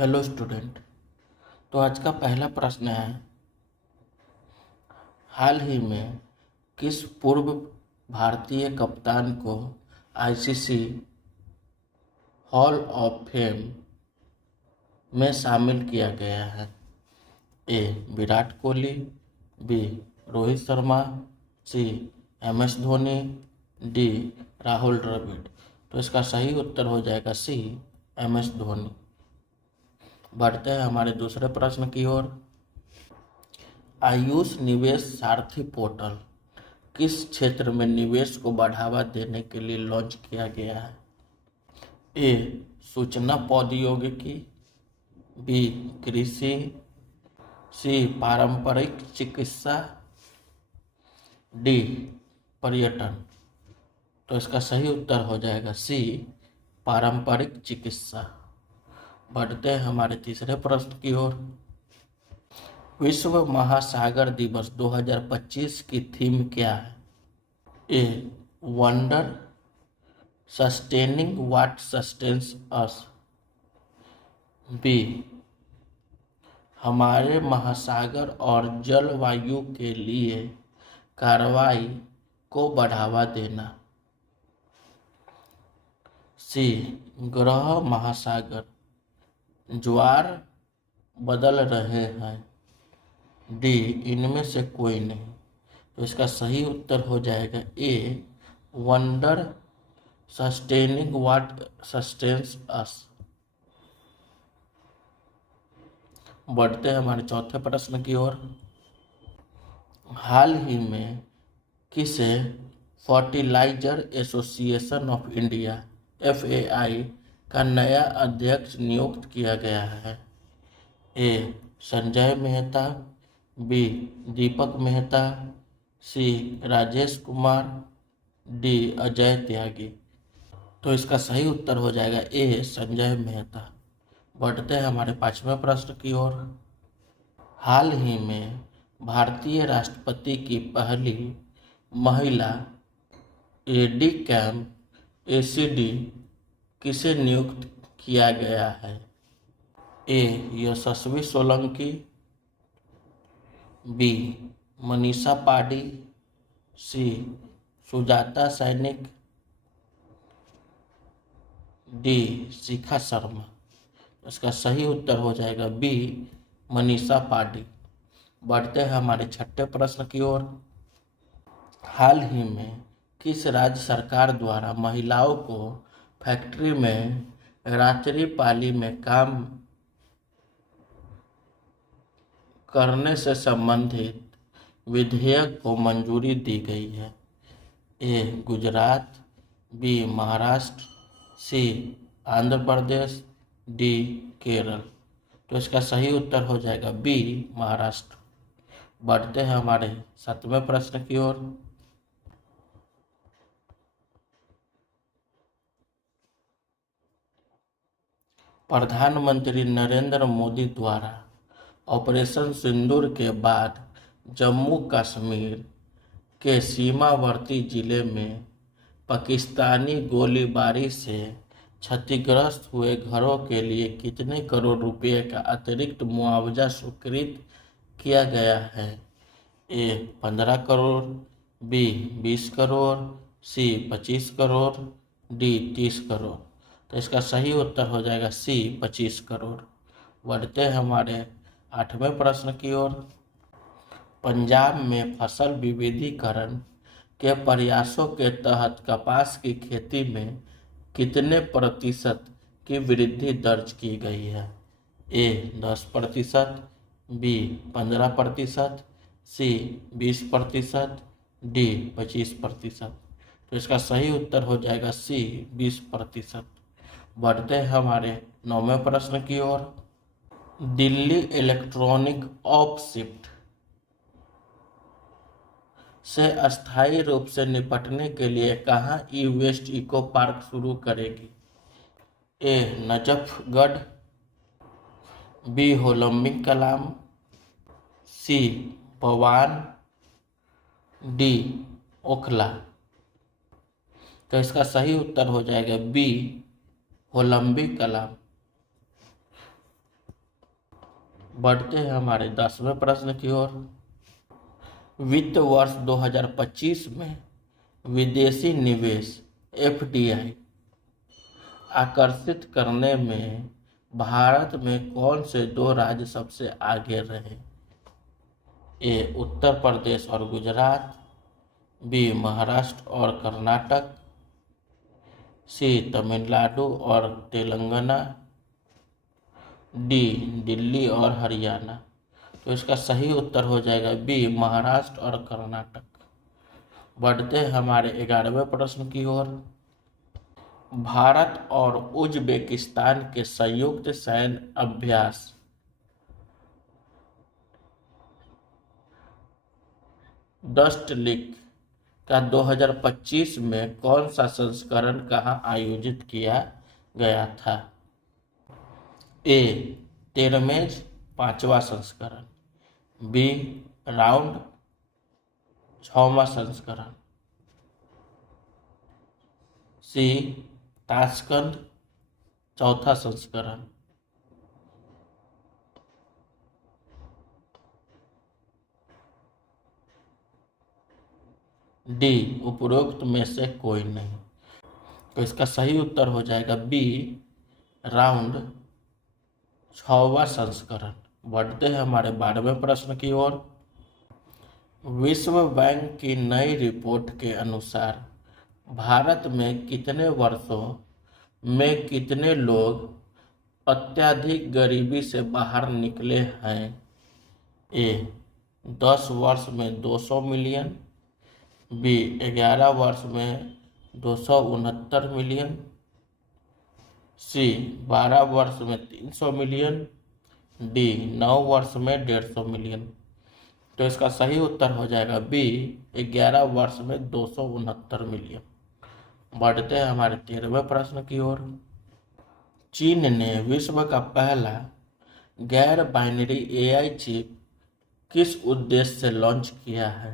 Hello student. तो आज का पहला प्रश्न है, हाल ही में किस पूर्व भारतीय कप्तान को आईसीसी हॉल ऑफ फेम में शामिल किया गया है? ए विराट कोहली, बी रोहित शर्मा, सी एमएस धोनी, डी राहुल द्रविड़। तो इसका सही उत्तर हो जाएगा सी एमएस धोनी। बढ़ते हैं हमारे दूसरे प्रश्न की ओर। आयुष निवेश सारथी पोर्टल किस क्षेत्र में निवेश को बढ़ावा देने के लिए लॉन्च किया गया है? ए सूचना प्रौद्योगिकी, बी कृषि, सी पारंपरिक चिकित्सा, डी पर्यटन। तो इसका सही उत्तर हो जाएगा सी पारंपरिक चिकित्सा। बढ़ते हैं हमारे तीसरे प्रश्न की ओर। विश्व महासागर दिवस 2025 की थीम क्या है? A wonder sustaining what sustains us, B हमारे महासागर और जलवायु के लिए कार्रवाई को बढ़ावा देना, सी ग्रह महासागर ज्वार बदल रहे हैं, डी इनमें से कोई नहीं। तो इसका सही उत्तर हो जाएगा A wonder sustaining what sustains us. बढ़ते हैं हमारे चौथे प्रश्न की ओर। हाल ही में किसे fertiliser association of India FAI का नया अध्यक्ष नियुक्त किया गया है? A Sanjay Mehta, B Deepak Mehta, C Rajesh Kumar, D Ajay Tyagi. तो इसका सही उत्तर हो जाएगा ए संजय मेहता। बढ़ते हैं हमारे पांचवें प्रश्न की ओर। हाल ही में भारतीय राष्ट्रपति की पहली महिला एडी कैम ACD किसे नियुक्त किया गया है? ए यशस्वी सोलंकी, बी मनीषा पांडे, सी सुजाता सैनिक, डी शिखा शर्मा। इसका सही उत्तर हो जाएगा बी मनीषा पांडे। बढ़ते हैं हमारे छठे प्रश्न की ओर। हाल ही में किस राज्य सरकार द्वारा महिलाओं को फैक्ट्री में रात्रि पाली में काम करने से संबंधित विधेयक को मंजूरी दी गई है? ए गुजरात, बी महाराष्ट्र, सी आंध्र प्रदेश, डी केरल। तो इसका सही उत्तर हो जाएगा बी महाराष्ट्र। बढ़ते हैं हमारे सातवें प्रश्न की ओर। प्रधानमंत्री नरेंद्र मोदी द्वारा ऑपरेशन सिंदूर के बाद जम्मू कश्मीर के सीमावर्ती जिले में पाकिस्तानी गोलीबारी से क्षतिग्रस्त हुए घरों के लिए कितने करोड़ रुपए का अतिरिक्त मुआवजा स्वीकृत किया गया है? ए 15 करोड़, बी 20 करोड़, सी 25 करोड़, डी 30 करोड़। तो इसका सही उत्तर हो जाएगा सी 25 करोड़। बढ़ते हैं हमारे आठवें प्रश्न की ओर। पंजाब में फसल विविधीकरण के प्रयासों के तहत कपास की खेती में कितने प्रतिशत की वृद्धि दर्ज की गई है? ए 10%, बी 15%, सी 20%, डी 25%। तो इसका सही उत्तर हो जाएगा सी 20%। बढ़ते हैं हमारे नौवें प्रश्न की ओर। दिल्ली इलेक्ट्रॉनिक ऑफशिफ्ट से अस्थायी रूप से निपटने के लिए कहाँ ई वेस्ट इको पार्क शुरू करेगी? ए नजफगढ़, बी होलम्बी कलाम, सी पवान, डी ओखला। तो इसका सही उत्तर हो जाएगा बी होलम्बी कलाम। बढ़ते हैं हमारे 10वें प्रश्न की ओर। वित्त वर्ष 2025 में विदेशी निवेश FDI आकर्षित करने में भारत में कौन से 2 राज्य सबसे आगे रहे? ए उत्तर प्रदेश और गुजरात, बी महाराष्ट्र और कर्नाटक, सी तमिलनाडु और तेलंगाना, डी दिल्ली और हरियाणा। तो इसका सही उत्तर हो जाएगा बी महाराष्ट्र और कर्नाटक। बढ़ते हैं हमारे 11वें प्रश्न की ओर। भारत और उज्बेकिस्तान के संयुक्त सैन्य अभ्यास डस्ट लीग का 2025 में कौन सा संस्करण कहाँ आयोजित किया गया था? ए तेरमेज 5वां संस्करण, बी राउंड 6वां संस्करण, सी ताशकंद 4था संस्करण, डी उपरोक्त में से कोई नहीं। तो इसका सही उत्तर हो जाएगा बी राउंड 6वां संस्करण। बढ़ते हैं हमारे 12वें प्रश्न की ओर। विश्व बैंक की नई रिपोर्ट के अनुसार भारत में कितने वर्षों में कितने लोग अत्यधिक गरीबी से बाहर निकले हैं? ए 10 वर्ष में 200 मिलियन, बी 11 वर्ष में 269 मिलियन, सी 12 वर्ष में 300 मिलियन, डी 9 वर्ष में 150 मिलियन। तो इसका सही उत्तर हो जाएगा बी 11 वर्ष में 269 मिलियन। बढ़ते हैं हमारे 13वें प्रश्न की ओर। चीन ने विश्व का पहला गैर बाइनरी AI चिप किस उद्देश्य से लॉन्च किया है?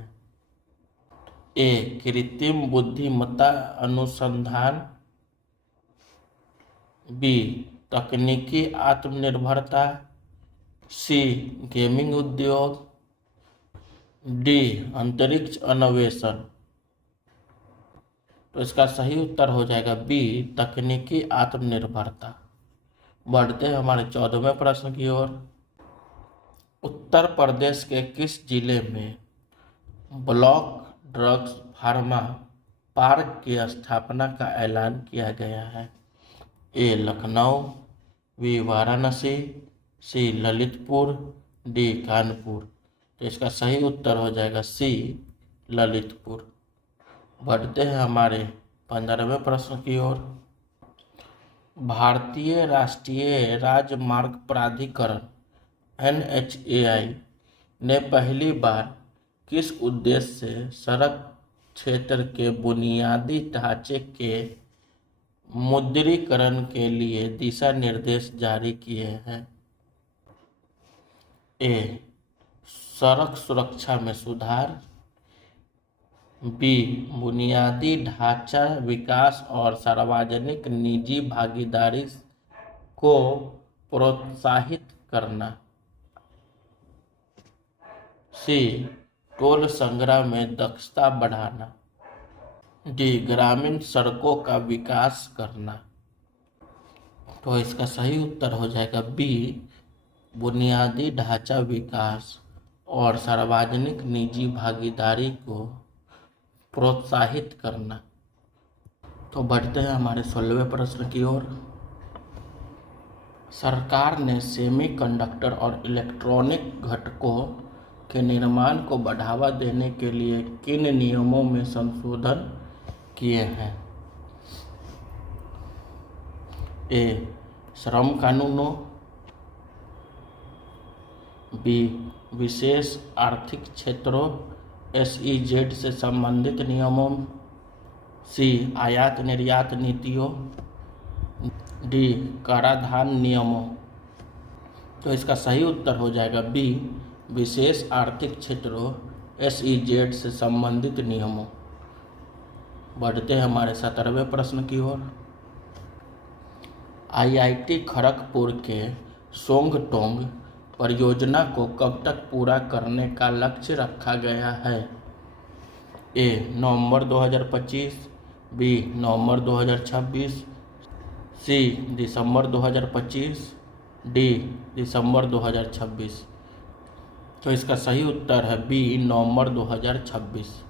ए कृत्रिम बुद्धिमत्ता अनुसंधान, बी तकनीकी आत्मनिर्भरता, सी गेमिंग उद्योग, डी अंतरिक्ष अन्वेषण। तो इसका सही उत्तर हो जाएगा बी तकनीकी आत्मनिर्भरता। बढ़ते हैं हमारे 14वें प्रश्न की ओर। उत्तर प्रदेश के किस जिले में ब्लॉक ड्रग्स फार्मा पार्क की स्थापना का ऐलान किया गया है? ए लखनऊ, बी वाराणसी, सी ललितपुर, डी कानपुर। तो इसका सही उत्तर हो जाएगा सी ललितपुर। बढ़ते हैं हमारे 15वें प्रश्न की ओर। भारतीय राष्ट्रीय राजमार्ग प्राधिकरण NHAI ने पहली बार किस उद्देश्य से सड़क क्षेत्र के बुनियादी ढांचे के मुद्रीकरण के लिए दिशा निर्देश जारी किए हैं? ए सड़क सुरक्षा में सुधार, बी बुनियादी ढांचा विकास और सार्वजनिक निजी भागीदारी को प्रोत्साहित करना, सी टोल संग्रह में दक्षता बढ़ाना, डी ग्रामीण सड़कों का विकास करना। तो इसका सही उत्तर हो जाएगा बी बुनियादी ढांचा विकास और सार्वजनिक निजी भागीदारी को प्रोत्साहित करना। तो बढ़ते हैं हमारे 16वें प्रश्न की ओर। सरकार ने सेमीकंडक्टर और इलेक्ट्रॉनिक घटकों के निर्माण को बढ़ावा देने के लिए किन नियमों में संशोधन किए हैं? ए श्रम कानूनों, बी विशेष आर्थिक क्षेत्रों SEZ से संबंधित नियमों, सी आयात निर्यात नीतियों, डी कराधान नियमों। तो इसका सही उत्तर हो जाएगा बी विशेष आर्थिक क्षेत्रों SEZ से संबंधित नियमों। बढ़ते हैं हमारे 17वें प्रश्न की ओर। IIT खड़गपुर के सोंगटोंग परियोजना को कब तक पूरा करने का लक्ष्य रखा गया है? ए नवंबर 2025, बी नवंबर 2026, सी दिसंबर 2025, डी दिसंबर 2026। तो इसका सही उत्तर है बी नवंबर 2026।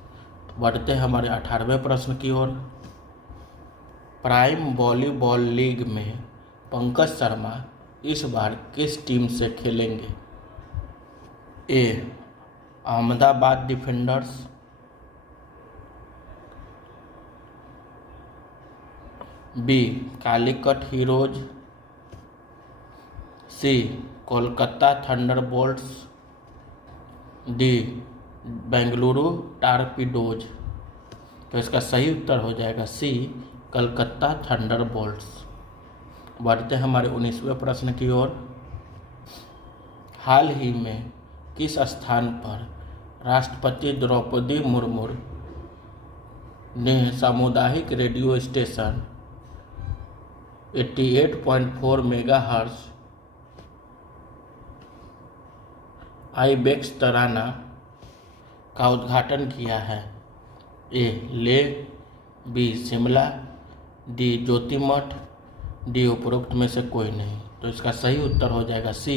बढ़ते हैं हमारे 18वें प्रश्न की ओर। प्राइम वॉलीबॉल लीग में पंकज शर्मा इस बार किस टीम से खेलेंगे? A Ahmedabad defenders, B Calicut heroes, C Kolkata thunderbolts, D Bengaluru torpedoes. तो इसका सही उत्तर हो जाएगा सी कलकत्ता थंडरबोल्ट्स। बढ़ते हैं हमारे 19वें प्रश्न की ओर। हाल ही में किस स्थान पर राष्ट्रपति द्रौपदी मुर्मू ने सामुदायिक radio station 88.4 megahertz ibex Tarana का उद्घाटन किया है? A Leh, B Shimla, D Jyotirmath, D उपरोक्त में से कोई नहीं। तो इसका सही उत्तर हो जाएगा सी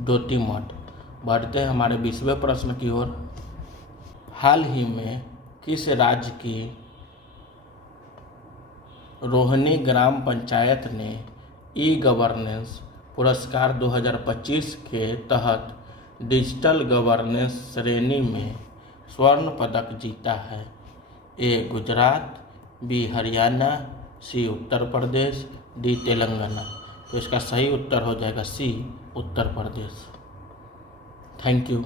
ज्योतिमठ। बढ़ते हैं हमारे 20वें प्रश्न की ओर। हाल ही में किस राज्य की रोहिणी ग्राम पंचायत ने ई गवर्नेंस पुरस्कार 2025 के तहत डिजिटल गवर्नेंस श्रेणी में स्वर्ण पदक जीता है? ए गुजरात, बी हरियाणा, सी उत्तर प्रदेश, डी तेलंगाना। तो इसका सही उत्तर हो जाएगा सी उत्तर प्रदेश। Thank you.